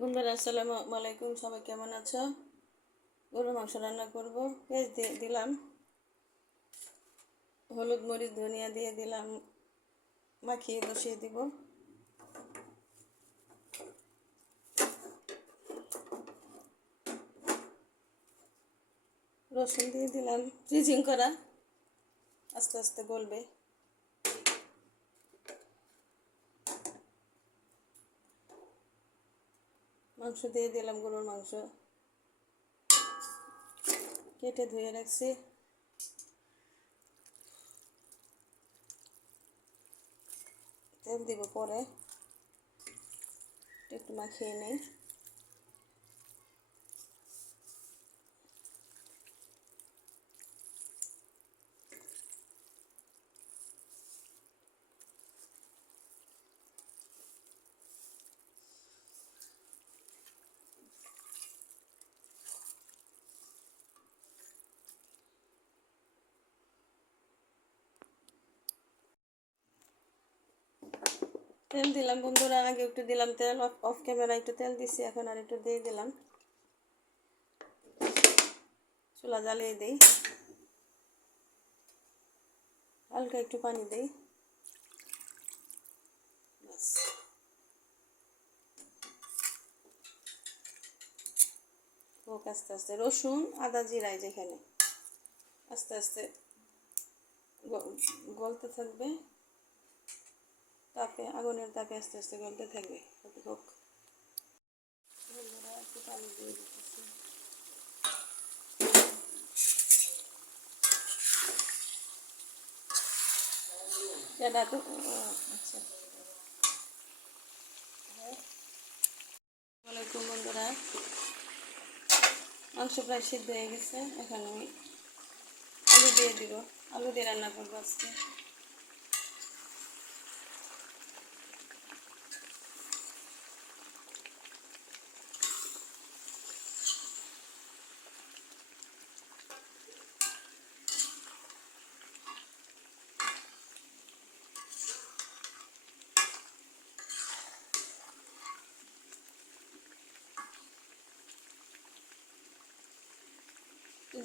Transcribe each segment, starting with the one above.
বন্ধুরা আসসালামু আলাইকুম, সবাই কেমন আছো? গরুর মাংস রান্না করব। পেঁয়াজ দিয়ে দিলাম, হলুদ মরিচ ধনিয়া দিয়ে দিলাম, মাখিয়ে বসিয়ে দিব। রসুন দিয়ে দিলাম, ফ্রিজিং করা, আস্তে আস্তে গলবে। মাংস দিয়ে দিলাম, গরুর মাংস কেটে ধুয়ে রাখছি। তেল দিব পরে, একটু মাখিয়ে নেই। তেল দিলাম বন্ধুরা, আগে একটু দিলাম তেল, অফ ক্যামেরা একটু তেল দিছি, এখন আর একটু দিয়ে দিলাম। চুলা জ্বালিয়ে দিই, হালকা একটু পানি দিই, ব্যাস। হোক আস্তে আস্তে, রসুন আদা জিরাই যেখানে আস্তে আস্তে গলতে থাকবে, তাপে আগুনের তাপে আস্তে আস্তে গলতে থাকবে। হোক, একটু পানি দিয়ে দিতেছি। এটা তো আচ্ছা। আসসালামাইকুম বন্ধুরা, মাংস প্রায় সিদ্ধ হয়ে গেছে। এখন আমি আলু দিয়ে দিব, আলু দিয়ে রান্না করবো আজকে।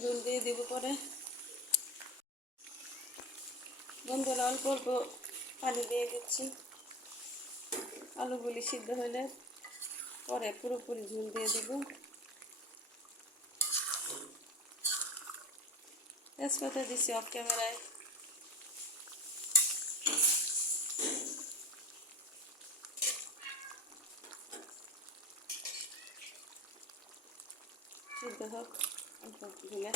ঝোল দিয়ে দিব পরে। বন্ধুরা অল্প অল্প পানি দিয়ে দিচ্ছি, আলুগুলি সিদ্ধ হলে পরে পুরোপুরি ঝোল দিয়ে দিব। তেজপাতা দিচ্ছি অফ ক্যামেরায়। সিদ্ধ হোক অল্প ঝোলে।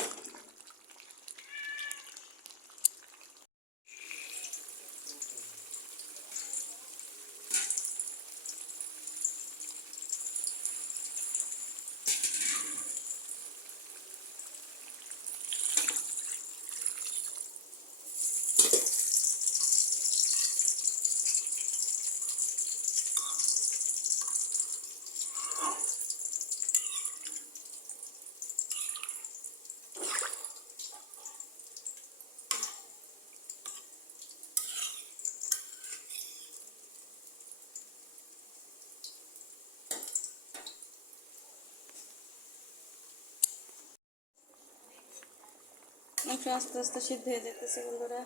মাংস আস্তে আস্তে সিদ্ধ হয়ে যেতেছে বন্ধুরা।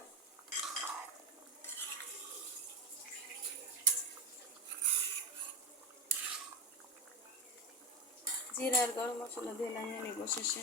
জিরা আর গরম মশলা দিয়ে নামিয়ে নিব শেষে।